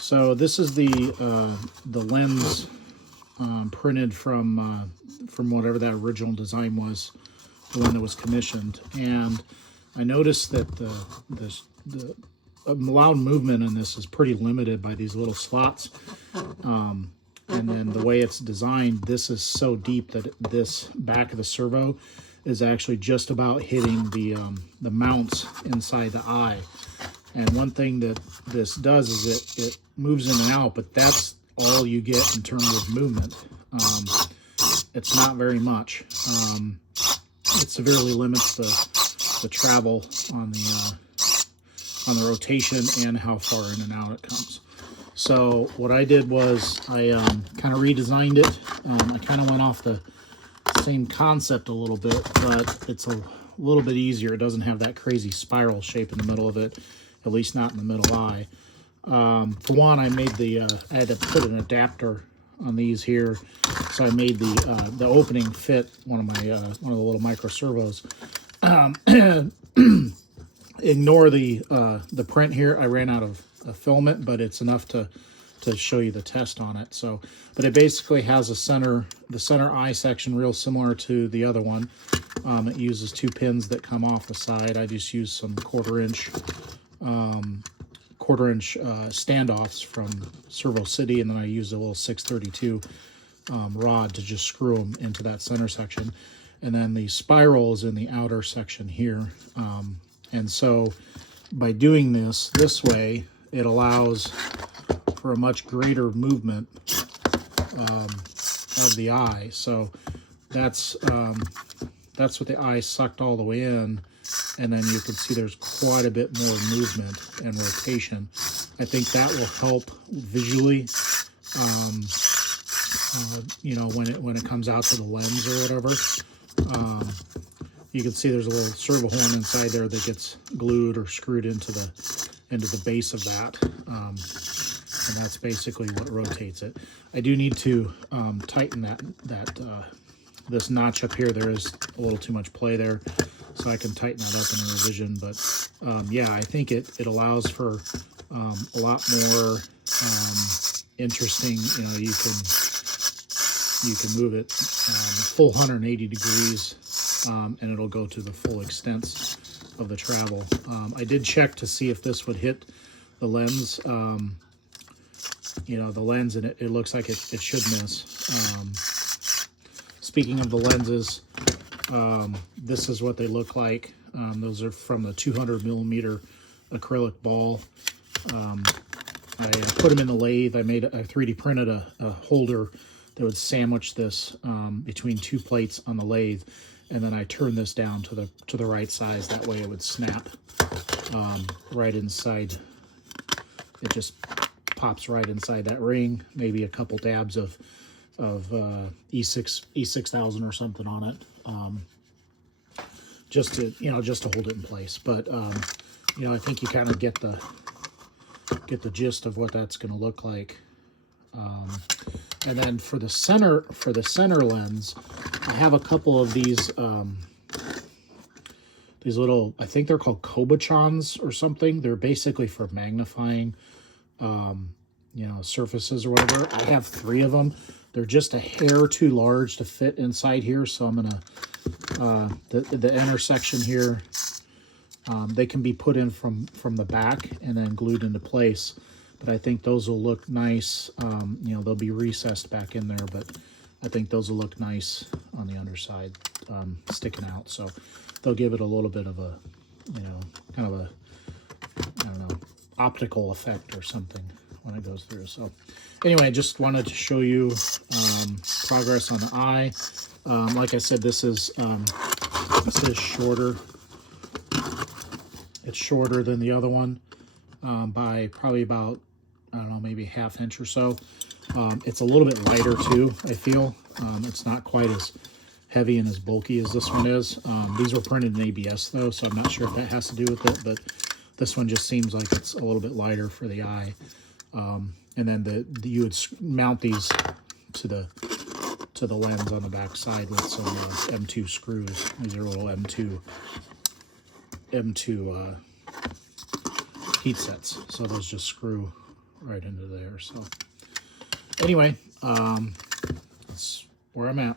So this is the lens printed from whatever that original design was, the one that was commissioned. And I noticed that the allowed movement in this is pretty limited by these little slots. And then the way it's designed, this is so deep that this back of the servo is actually just about hitting the mounts inside the eye. And one thing that this does is it moves in and out, but that's all you get in terms of movement. It's not very much. It severely limits the travel on the rotation and how far in and out it comes. So what I did was I kind of redesigned it. I kind of went off the same concept a little bit, but it's a little bit easier. It doesn't have that crazy spiral shape in the middle of it, at least not in the middle eye. For one, I made I had to put an adapter on these here, so I made the opening fit one of the little micro servos. Ignore the print here. I ran out of filament, but it's enough to show you the test on it. So, but it basically has the center eye section real similar to the other one. It uses 2 pins that come off the side. I just used some quarter-inch standoffs from Servo City, and then I used a little 632 rod to just screw them into that center section. And then the spiral is in the outer section here. And so by doing this way, it allows for a much greater movement of the eye. So that's what the eye sucked all the way in, and then you can see there's quite a bit more movement and rotation. I think that will help visually, you know, when it comes out to the lens or whatever. You can see there's a little servo horn inside there that gets glued or screwed into the base of that, and that's basically what rotates it. I do need to tighten this notch up here. There is a little too much play there, so I can tighten that up in a revision. But yeah, I think it allows for a lot more interesting. You know, you can move it full 180 degrees. And it'll go to the full extent of the travel. I did check to see if this would hit the lens. You know, the lens, and it looks like it should miss. Speaking of the lenses, this is what they look like. Those are from the 200 millimeter acrylic ball. I put them in the lathe. I 3D printed a holder that would sandwich this between 2 plates on the lathe. And then I turn this down to the right size. That way it would snap right inside. It just pops right inside that ring. Maybe a couple dabs of E6000 or something on it, just to hold it in place. But you know, I think you kind of get the gist of what that's going to look like. And then for the center lens, I have a couple of these little, I think they're called Kobochons or something. They're basically for magnifying, you know, surfaces or whatever. I have 3 of them. They're just a hair too large to fit inside here, so I'm gonna the intersection here. They can be put in from the back and then glued into place. But I think those will look nice. You know, they'll be recessed back in there, but I think those will look nice on the underside, sticking out. So they'll give it a little bit of a, you know, kind of a, I don't know, optical effect or something when it goes through. So anyway, I just wanted to show you progress on the eye. Like I said, this is shorter. It's shorter than the other one by probably about, I don't know, maybe ½ inch or so. It's a little bit lighter too, I feel. It's not quite as heavy and as bulky as this one is. These were printed in ABS though, so I'm not sure if that has to do with it, but this one just seems like it's a little bit lighter for the eye. And then you would mount these to the lens on the back side with some M2 screws. These are little M2 heat sets, so those just screw right into there. So anyway, that's where I'm at.